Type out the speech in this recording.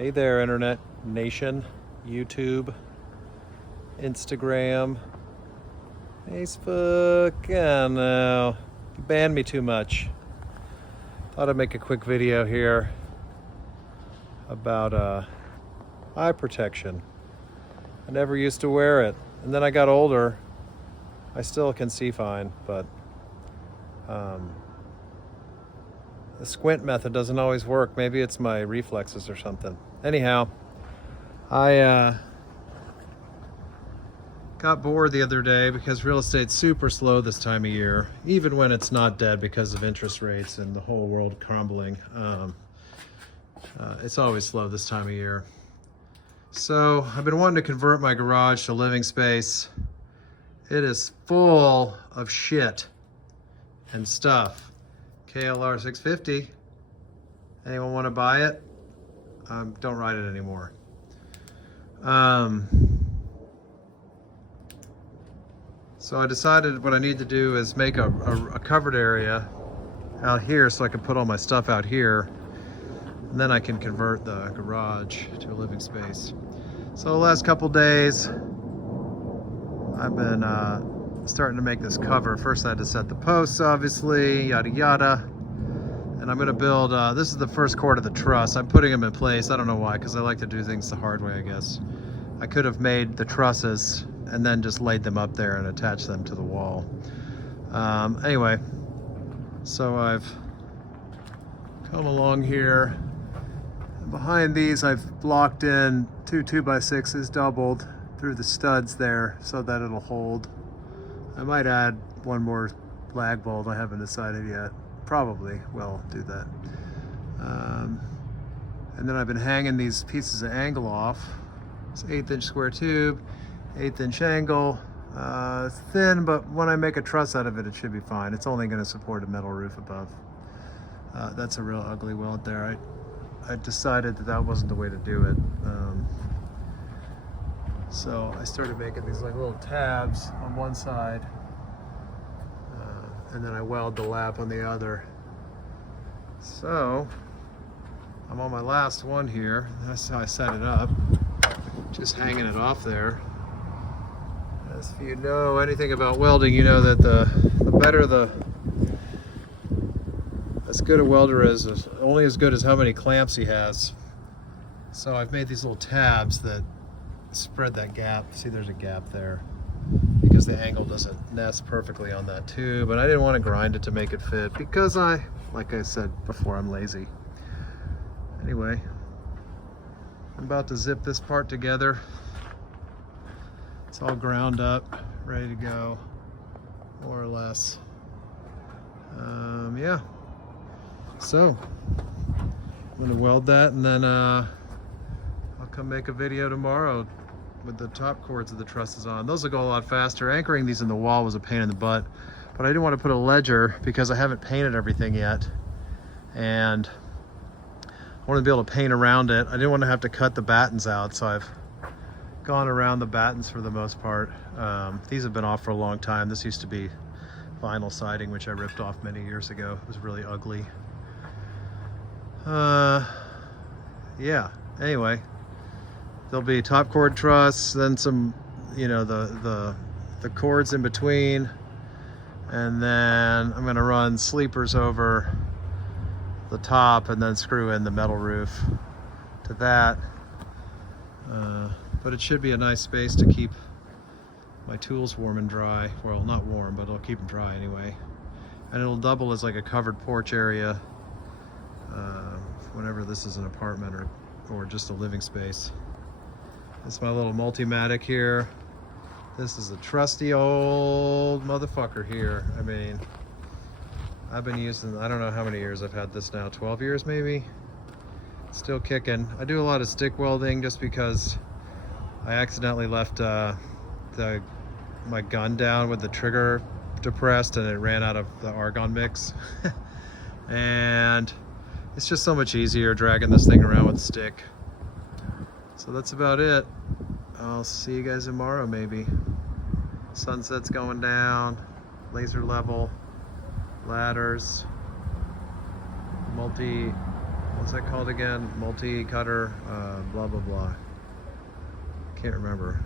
Hey there, Internet Nation, YouTube, Instagram, Facebook. I don't know. You banned me too much. Thought I'd make a quick video here about eye protection. I never used to wear it, and then I got older. I still can see fine, but the squint method doesn't always work. Maybe it's my reflexes or something. Anyhow, I got bored the other day because real estate's super slow this time of year, even when it's not dead because of interest rates and the whole world crumbling. It's always slow this time of year. So I've been wanting to convert my garage to living space. It is full of shit and stuff. KLR 650. Anyone want to buy it? Don't ride it anymore. So I decided what I need to do is make a covered area out here so I can put all my stuff out here, and then I can convert the garage to a living space. So the last couple days I've been starting to make this cover. First I had to set the posts, obviously, yada yada. And I'm gonna build, this is the first cord of the truss. I'm putting them in place. I don't know why, because I like to do things the hard way, I guess. I could have made the trusses and then just laid them up there and attached them to the wall. Anyway, so I've come along here. And behind these I've blocked in two 2x6s doubled through the studs there so that it'll hold. I might add one more lag bolt, I haven't decided yet. Probably will do that. And then I've been hanging these pieces of angle off. It's 1/8 inch square tube, 1/8 inch angle. It's thin, but when I make a truss out of it, it should be fine. It's only going to support a metal roof above. That's a real ugly weld there. I decided that wasn't the way to do it. So I started making these like little tabs on one side, and then I weld the lap on the other. So I'm on my last one here. That's how I set it up, just hanging it off there. As if you know anything about welding, you know that the better as good a welder is only as good as how many clamps he has. So I've made these little tabs that spread that gap. See, there's a gap there because the angle doesn't nest perfectly on that tube, and I didn't want to grind it to make it fit because like I said before, I'm lazy. Anyway, I'm about to zip this part together. It's all ground up, ready to go, more or less. Yeah, so I'm gonna weld that, and then I'll come make a video tomorrow with the top cords of the trusses on. Those will go a lot faster. Anchoring these in the wall was a pain in the butt, but I didn't want to put a ledger because I haven't painted everything yet, and I wanted to be able to paint around it. I didn't want to have to cut the battens out, so I've gone around the battens for the most part. These have been off for a long time. This used to be vinyl siding, which I ripped off many years ago. It was really ugly. Yeah, anyway. There'll be top cord truss, then some, you know, the cords in between, and then I'm gonna run sleepers over the top and then screw in the metal roof to that. But it should be a nice space to keep my tools warm and dry. Well, not warm, but I'll keep them dry anyway. And it'll double as like a covered porch area whenever this is an apartment or just a living space. This is my little Multimatic here. This is a trusty old motherfucker here. I mean, I've been using, I don't know how many years I've had this now, 12 years maybe? Still kicking. I do a lot of stick welding just because I accidentally left my gun down with the trigger depressed and it ran out of the argon mix. And it's just so much easier dragging this thing around with a stick. So that's about it. I'll see you guys tomorrow maybe. Sunset's going down, laser level, ladders, multi What's that called again? Multi-cutter, blah, blah, blah. Can't remember.